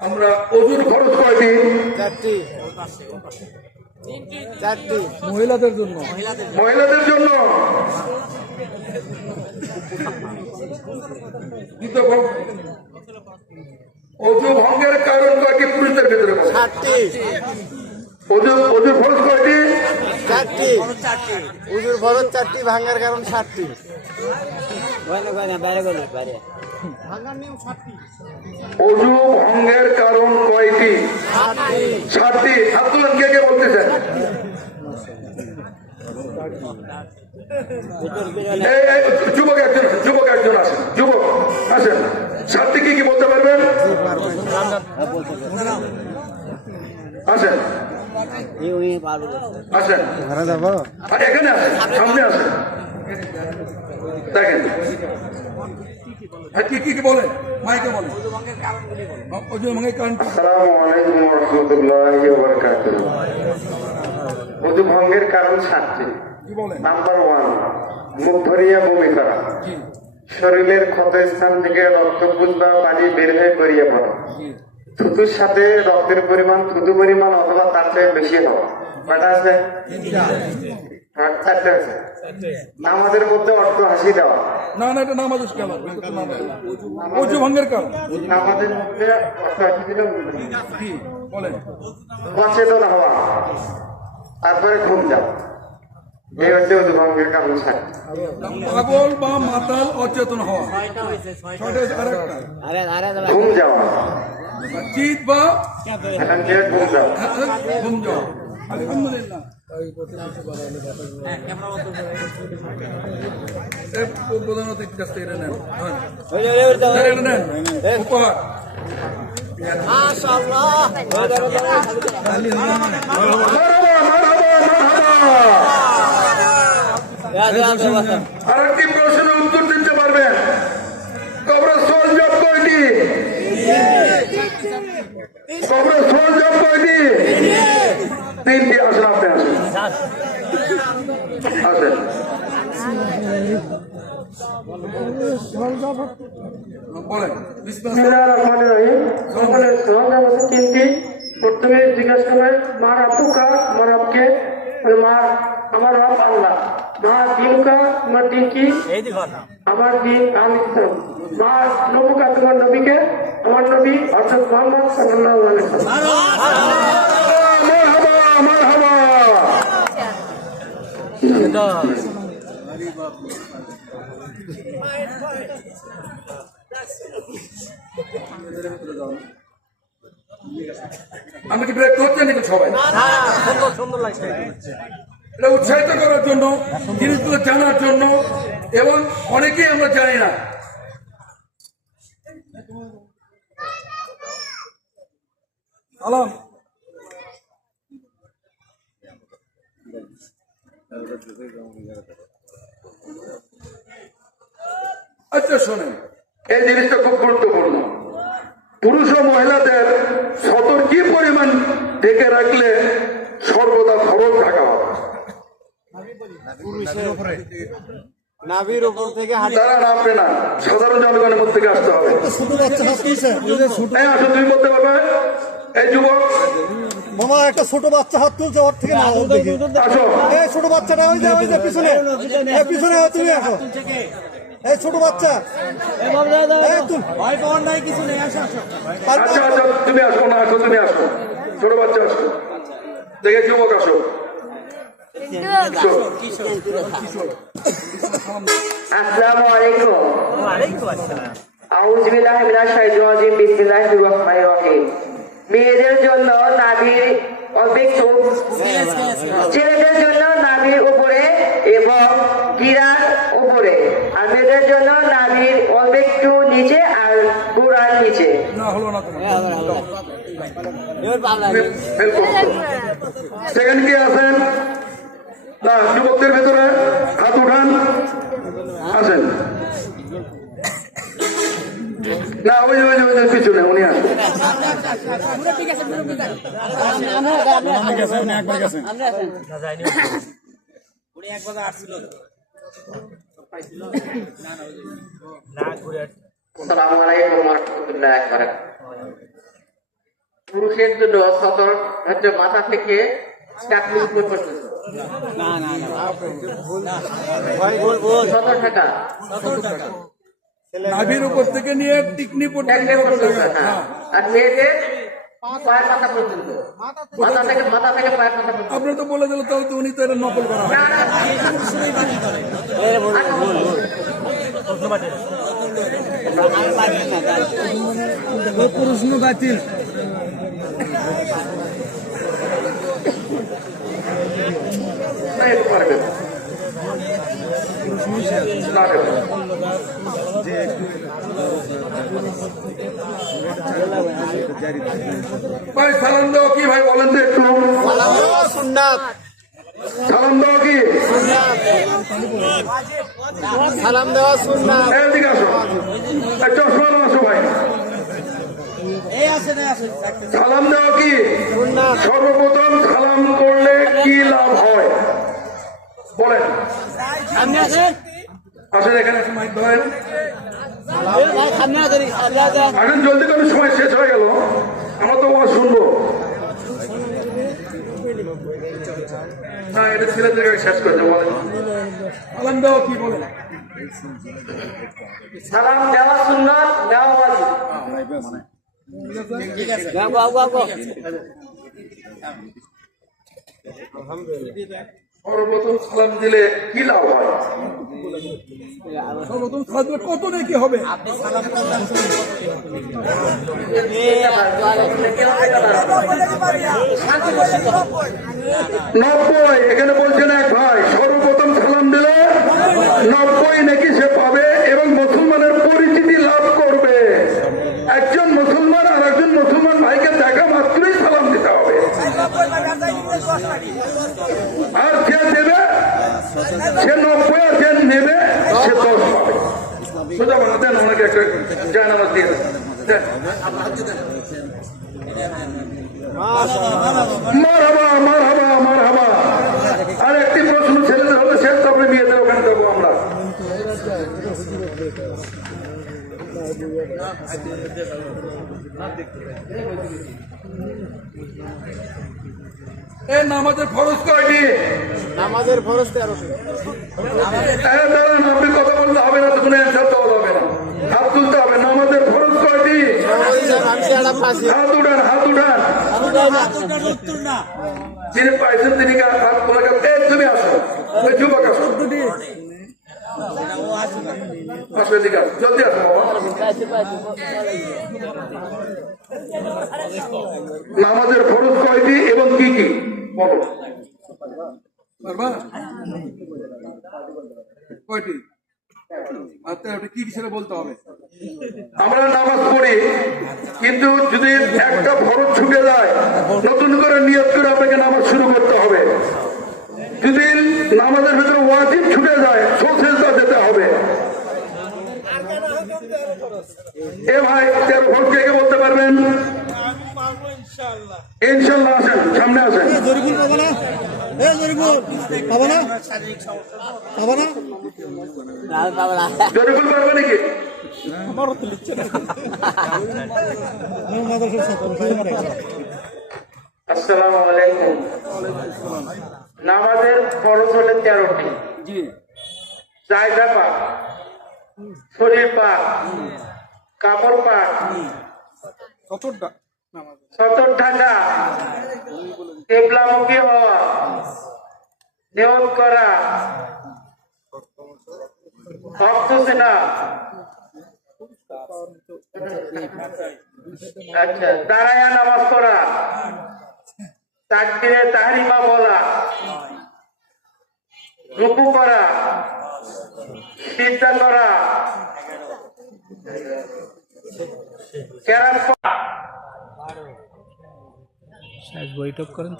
আমরা অজুর খরচ কয়টি চারটি। চারটি। মহিলাদের জন্য। মহিলাদের জন্য? অজু ভঙ্গের কারণ কয়টি পুরুষদের ভিতরে অজু অজুর খরচ কয়টি চারটি। উজুর ফরজ চারটি ভাঙ্গার কারণ ষাটটি অজু ভঙ্গের কারণ কয়টি? সাতটি। আব্দুল কে কে বলতেছেন? যুবক একজন যুবক একজন আসেন যুবক আসেন। সাতটি কি কি বলতে পারবেন? আসেন। আসেন। আর এখানে আসেন সামনে আসেন। দেখেন। হ্যাঁ, কি কি কি বলেন? মাইকে বলেন। অজু কারণ সাতটি। নাম্বার ওয়ান মুখ ধরিয়া বমি করা। শরীরের ক্ষত স্থান থেকে রক্তপুঞ্জ বা পানি বের হয়ে বেরিয়ে পড়া। থুতুর সাথে রক্তের পরিমাণ থুতু পরিমাণ অথবা তার চেয়ে বেশি হওয়া। চারটে আছে? নামাজের মধ্যে অর্থ হাসি দেওয়া। না না এটা নামাজ। অজু ভঙ্গের কারণ। নামাজের মধ্যে অর্থ হাসি দিলে বলেন। অচেতন হওয়া। তারপরে ঘুম যাওয়া। এই হচ্ছে কারণ পাগল বা মাতাল অচেতন হওয়া। ঘুম যাওয়া। চিত বা ঘুম যাওয়া। আলহামদুলিল্লাহ। প্রধান অতিথির কাছ থেকে এটা নেন। হ্যাঁ। উপহার। মারহাবা, মারহাবা। আরেকটি প্রশ্নের উত্তর দিতে পারবেন। কবরের জব কয়টি কবরের জব কয়টি তিনটি আসেন তিনটি প্রথমে জিজ্ঞাসা করবেন মার আব্বুকা মার বলে, মা আমার বাপ আল্লাহ মা দিনকা তোমার দিন কি আমার দিন আমি। মা নবুকা তোমার নবীকে আমার নবী অর্থাৎ মোহাম্মদ সাল্লাল্লাহু আলাইহি ওয়াসাল্লাম মারহাবা, মারহাবা। আমরা কি ব্রেক করছি নাকি সবাই এটা উৎসাহিত করার জন্য জিনিসগুলো জানার জন্য এবং অনেকেই আমরা জানি না। আলাম আচ্ছা শোনেন। এই জিনিসটা খুব গুরুত্বপূর্ণ। পুরুষ ও মহিলাদের সতর কি পরিমাণ ঢেকে রাখলে সর্বদা খরচ থাকা হবে। নাভির উপর থেকে তারা নামবে না। সাধারণ জনগণের মধ্যে থেকে আসতে হবে। এই আসো তুমি বলতে পারবে? এই যুবক মামা একটা ছোট বাচ্চা হাত তুলছে ওর থেকে না এই ছোট বাচ্চাটা ওই যে ওই যে পিছনে। এই পিছনে তুমি আসো। এই ছোট বাচ্চা। তুমি আসো না আসো তুমি আসো। ছোট বাচ্চা আসো। দেখে যুবক আসো। আসো। আসসালামু। আলাইকুম আউযু বিল্লাহি মিনাশ শাইতানির রাজিম বিসমিল্লাহির রহমানির রহিম। মেয়েদের জন্য নাভির চোখ ছেলেদের জন্য নাভির উপরে এবং গিরার উপরে। আর মেয়েদের জন্য নাভির একটু নিচে আর গোড়ার নিচে। সেকেন্ড কি আছেন? না যুবকদের ভেতরে হাত উঠান। আসেন। না ওই ওই যে, ওই পিছনে উনি রহমতুল্লাহ পুরুষের জন্য সতর হচ্ছে মাথা থেকে চাকরি উপর পর্যন্ত। সতর টাকা নাভির উপর থেকে নিয়ে টিকনি পর্যন্ত চাকরি পর্যন্ত আর মেয়েদের পায়ের মাথা পর্যন্ত। মাথা থেকে মাথা থেকে পায়ের মাথা পর্যন্ত। আপনি তো বলে দিল তাহলে তো উনি তো এটা নকল করা প্রশ্ন বাতিল। না এটা পারবে না। ভাই সালাম দেওয়া কি ভাই বলেন তো একটু। সুন্নাত সালাম দেওয়া কি? সালাম দেওয়া সুন্নাত। এদিকে আসো। এই চশমা আসো ভাই। সালাম দেওয়া কি? সর্বপ্রথম সালাম করলে কি লাভ হয়? বলেন। আসেন এখানে একটু মাইক ধরেন ভাই জলদি করে সময় শেষ হয়ে গেল। আমার তো ওয়াজ শুনব। না এটা ছেলেদের আগে শেষ করে দেবো। বলেন সালাম দেওয়া কি বলেন সালাম দেওয়া সুন্নাত দেওয়া গো সর্বপ্রথম সালাম দিলে কি লাভ হয়? সর্বপ্রথম সালাম দিলে কত নাকি হবে? নব্বই এখানে বলছেন এক ভাই সর্বপ্রথম সালাম দিলে নব্বই নাকি সে পাবে এবং মুসলমানের পরিচিতি লাভ করবে একজন মুসলমান আর একজন মুসলমান ভাইকে দেখা মাত্রই সালাম দিতে হবে আর যে দেবে সে নব্বই আর যে নেবে সে দশ পাবে। সোজা বলা দেন ওনাকে একটা জায় নামাজ দিয়ে দেন। দেন। মারহাবা মারহাবা মারহাবা। আর একটি প্রশ্ন ছেলেদের হবে সে তারপরে মেয়েদের ওখানে যাব আমরা। এ নামাজের কয়টি? নামাজের ফরজ তেরোশো দাঁড়ান আপনি কথা বলতে হবে না তখন অ্যান্সার দেওয়া যাবে না। হাত তুলতে হবে নামাজের কয়টি? হাত উঠান হাত উঠান। যিনি পাইছেন তিনি হাত এই তুমি আসো যুবক জলদি আসো বাবা। নামাজের ফরজ কয়টি এবং কি কি? বলো। কয়টি? আমরা নামাজ পড়ি কিন্তু যদি একটা ফরজ ছুটে যায় নতুন করে নিয়ত করে আপনাকে নামাজ শুরু করতে হবে। যদি নামাজের ভিতরে ওয়াজিব ছুটে যায় সোসেজদা যেতে হবে। এ ভাই তেরো ভোট কে কে বলতে পারবেন? ইনশাল্লাহ আসেন সামনে আসেন। জরিপুর পাবো না? এ জরিপুর পাবো না? পাবো না? জরিফুল পারবে নাকি? আমার মাদ্রাসার ছাত্র সেই আসসালামু আলাইকুম। নামাজের খরচ হলে তেরোটি। জায়গা পাক শরীর পাক কাপড় পাক সতর ঢাকা কেবলামুখী হওয়া নিয়ম করা ভক্ত সেনা। আচ্ছা দাঁড়ায়া নামাজ পড়া তাকবিরে তাহরিমা বলা রুকু করা করা। ক্যারাম শেষ বৈঠক করেন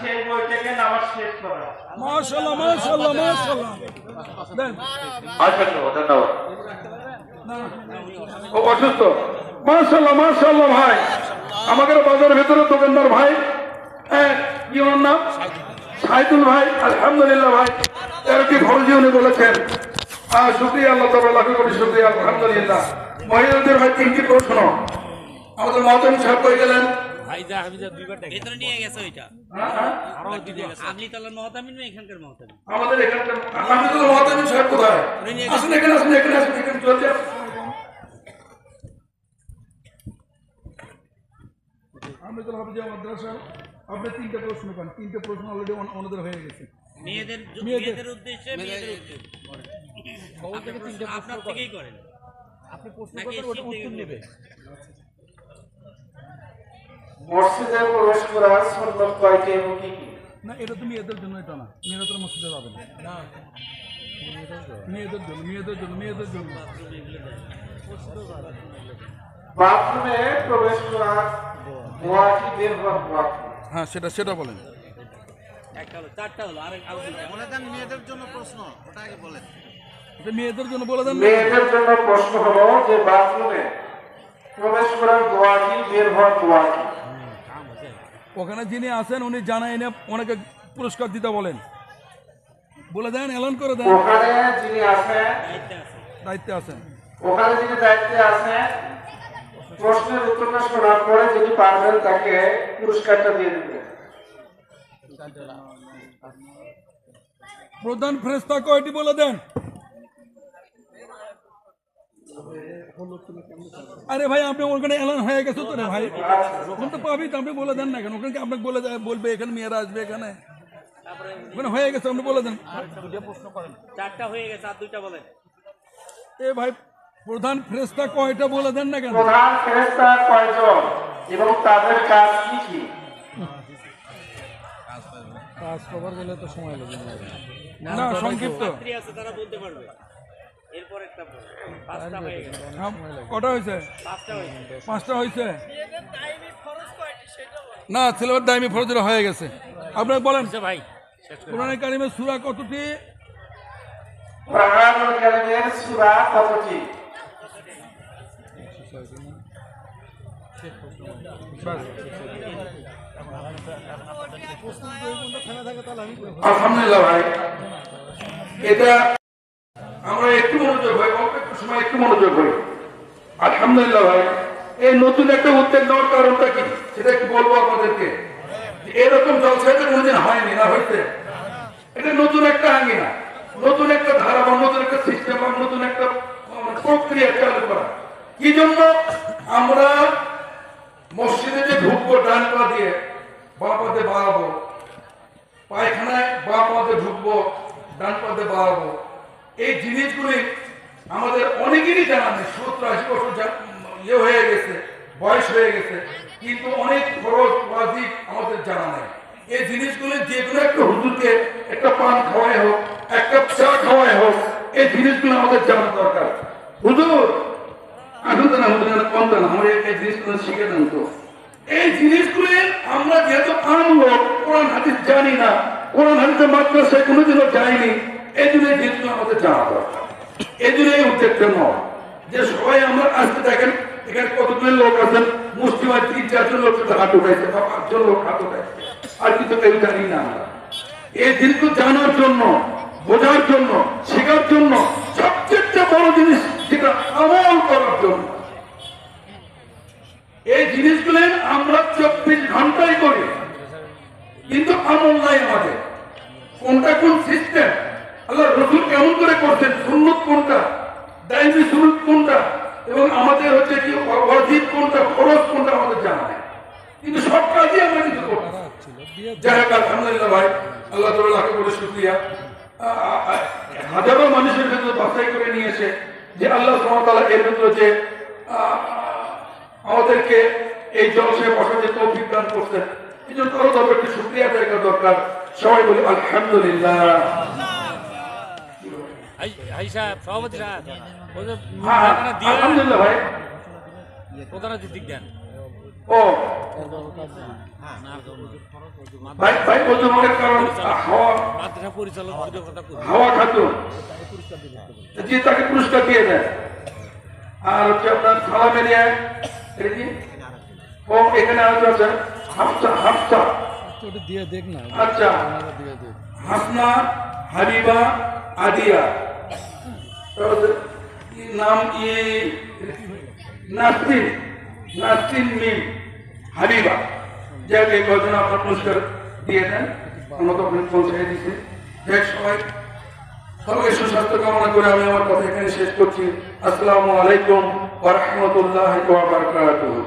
শেষ বৈঠকে নামাজ শেষ করা। মাশাল্লাহ মাশাল্লাহ মাশাল্লাহ দেন। ধন্যবাদ। ও অসুস্থ। মাশাল্লাহ মাশাল্লাহ ভাই। আমাদের বাজারের ভেতরে দোকানদার ভাই। হ্যাঁ কি ওনার নাম? সাইদুল ভাই আলহামদুলিল্লাহ ভাই। এর কি ফরজি উনি বলেছেন? শুক্রিয়া আল্লাহ তাআলা লাখ কোটি শুক্রিয়া আলহামদুলিল্লাহ। মহিলাদের ভাই তিনটি প্রশ্ন। আমাদের মহাজন সাহেব কয়ে গেলেন? ভেতরে নিয়ে গেছে ওইটা। আরও আগলি তলার মহতামিন না এখানকার মহতামিন আমাদের এখানকার আমাদের সাহেব কোথায়? আসুন এখানে আসুন এখানে আসুন এখানে চলছে। আহমেদুল হাফিজা মাদ্রাসা আপনি তিনটে প্রশ্ন পান তিনটে প্রশ্ন অলরেডি ওনাদের হয়ে গেছে। মেয়েদের মেয়েদের উদ্দেশ্যে মেয়েদের উদ্দেশ্যে। আপনার থেকেই করেন। আপনি প্রশ্ন করবেন ওটা উত্তর নেবে। মসজিদে প্রবেশ করার সুন্নত কয়টি এবং কি কি? না এটা তুমি এদের জন্য এটা না। মেয়েরা তো মসজিদে যাবে না। মেয়েদের জন্য মেয়েদের জন্য মেয়েদের জন্য। বাথরুমে প্রবেশ করার দোয়া কি বের হওয়ার দোয়া কি? হ্যাঁ সেটা সেটা বলেন। একটা হলো চারটা হলো আরেক আরও দুইটা। এটা মেয়েদের জন্য বলে দেন মেয়েদের জন্য প্রশ্ন হলো যে বাথরুমে প্রবেশ করার দোয়া কি বের হওয়ার দোয়া কি? ওখানে যিনি আছেন উনি জানাই এনে ওনাকে পুরস্কার দিতে বলেন। বলে দেন এলান করে দেন। ওখানে যিনি আছেন দায়িত্বে আছে দায়িত্বে আছেন। ওখানে যিনি দায়িত্বে আছেন প্রশ্নের উত্তরটা শোনার পরে যিনি পারবেন তাকে পুরস্কারটা দিয়ে দেবেন। প্রধান ফ্রেস্তা কয়টি বলে দেন? আরে ভাই আপনি ওখানে এলান হয়ে গেছে তো রে ভাই। ওখানে তো পাবি তো আপনি বলে দেন না কেন? ওখানে কি আপনাকে বলে বলবে? এখানে মেয়েরা আসবে এখানে? ওখানে হয়ে গেছে আপনি বলে দেন। চারটা হয়ে গেছে আর দুইটা বলেন। এ ভাই প্রধান ফ্রেস্তা কয়টা বলে দেন না কেন? প্রধান ফেরেস্তা কয়জন এবং তাদের কাজ কি কি? না সংক্ষিপ্ত। স্ত্রী আছে তারা বলতে পারবে। এরপর একটা বলো। পাঁচটা হয়ে গেছে হ্যাঁ, কটা হয়েছে? পাঁচটা হয়ে হয়েছে? না সিলেবাস দায়মি ফরজের হয়ে গেছে। আপনার বলেন। ভাই কোরআন কারিমের সুরা কতটি? কোরআনুল কারীমের সূরা কতটি? আলহামদুলিল্লাহ ভাই। এটা আমরা একটু মনোযোগ হই অল্প একটু সময় একটু মনোযোগ হই আলহামদুলিল্লাহ ভাই এই নতুন একটা উদ্যোগ নেওয়ার কারণটা কি? সেটা একটু বলব আপনাদেরকে। এরকম জলসাইতে কোনোদিন হয়নি, না হয়েছে? এটা নতুন একটা আঙ্গিনা, নতুন একটা ধারা বা নতুন একটা সিস্টেম বা নতুন একটা প্রক্রিয়া চালু করা। কি জন্য? আমরা মসজিদে যে ঢুকবো ডান পা দিয়ে বাঁ পাতে বাড়াবো পায়খানায় বা পথে ঢুকবো, ডান পথে বাড়াবো। এই জিনিসগুলি আমাদের অনেকেরই জানা নেই, সত্তর আশি বছর ইয়ে হয়ে গেছে, বয়স হয়ে গেছে, কিন্তু অনেক খরচ, ওয়াজিব আমাদের জানা নেই। এই জিনিসগুলি যে কোনো একটা হুজুরকে একটা পান খাওয়াই হোক একটা চা খাওয়াই হোক, এই জিনিসগুলো আমাদের জানা দরকার। হুজুর, আসুন না, হুজুর কম দেন আমার এই- জিনিসগুলো শিখে দেন তো। এই জিনিসগুলি আমরা যেহেতু লোক কোরআন, হাদিস জানি না। কোরআন, হাদিসের মাদ্রাসায় কোনোদিনও যায়নি এই জন্য জিনিসগুলো আমাদের জানা দরকার। এই জন্য এই উদ্যোগটা নয়। যে সবাই আমরা আজকে দেখেন, এখানে কতগুলো লোক আছেন? মুসলিমার তিন, চারজন লোক হাত উঠাইছে, বা পাঁচজন লোক হাত উঠাইছে। আর কিন্তু কেউ জানি না আমরা। এই জিনিসগুলো জানার জন্য, বোঝার জন্য, শেখার জন্য সবচেয়ে বড় জিনিস যেটা আমল করার জন্য এই জিনিসগুলো আমরা চব্বিশ ঘন্টাই করি। কিন্তু আমল নাই আমাদের। কোনটা কোন সিস্টেম আল্লাহ রসুল কেমন করে করছেন? সুন্নত কোনটা? দায়নি সুন্নত কোনটা? এবং আমাদের হচ্ছে কি অজিত কোনটা? খরচ কোনটা আমাদের জানা নেই। কিন্তু সব কাজই আমরা কিন্তু করছি। যাই হোক, আলহামদুলিল্লাহ ভাই, আল্লাহ লাখে করে শুক্রিয়া। হাজারো মানুষের ভেতরে বাছাই করে নিয়েছে যে আল্লাহ সুবহানাহু এর ভেতরে যে আমাদেরকে এই জলসায় বসার যে তৌফিক দান করছেন এই জন্য তারও দরকার একটু শুক্রিয়া আদায় করা দরকার। সবাই বলি আলহামদুলিল্লাহ। হ্যাঁ হ্যাঁ, আলহামদুলিল্লাহ ভাই। প্রধানের দিক দেন। ও। ভাই ভাই ওজনের কারণ হাওয়া মাদ্রাসা পরিচালক দুটো কথা কই হাওয়া খাতুন যে তাকে পুরস্কার দিয়ে দেয় আর হচ্ছে আপনার সালামেরিয়া এটা কি ও এখানে আরেকটা আছে। হাফসা হাফসা। দিয়ে দেখ না। আচ্ছা। হাসনা হাবিবা আদিয়া। নাম ই? নাসরিন। নাসরিন মিম। হাবিবা যাকে এই কজন আপনার পুরস্কার দিয়ে দেন। আমরা তো আপনাকে পৌঁছে দিচ্ছি। যাই সবাই সুস্বাস্থ্য কামনা করে আমি আমার কথা এখানে শেষ করছি। আসসালামু আলাইকুম। ওয়া রাহমাতুল্লাহি ওয়া বারাকাতুহু।